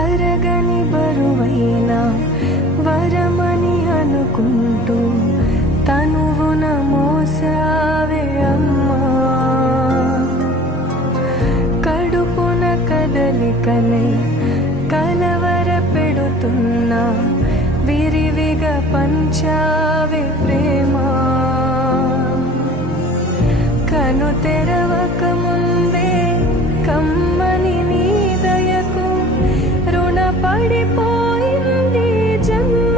తరగని బరువైన వరమని అనుకుంటూ తనువున మోసావే అమ్మా. కడుపున కదలికలై కలవర పెడుతున్నా విరివిగా పంచావే ప్రేమ. కను తెరవకం పడిపోయింది జన్మ.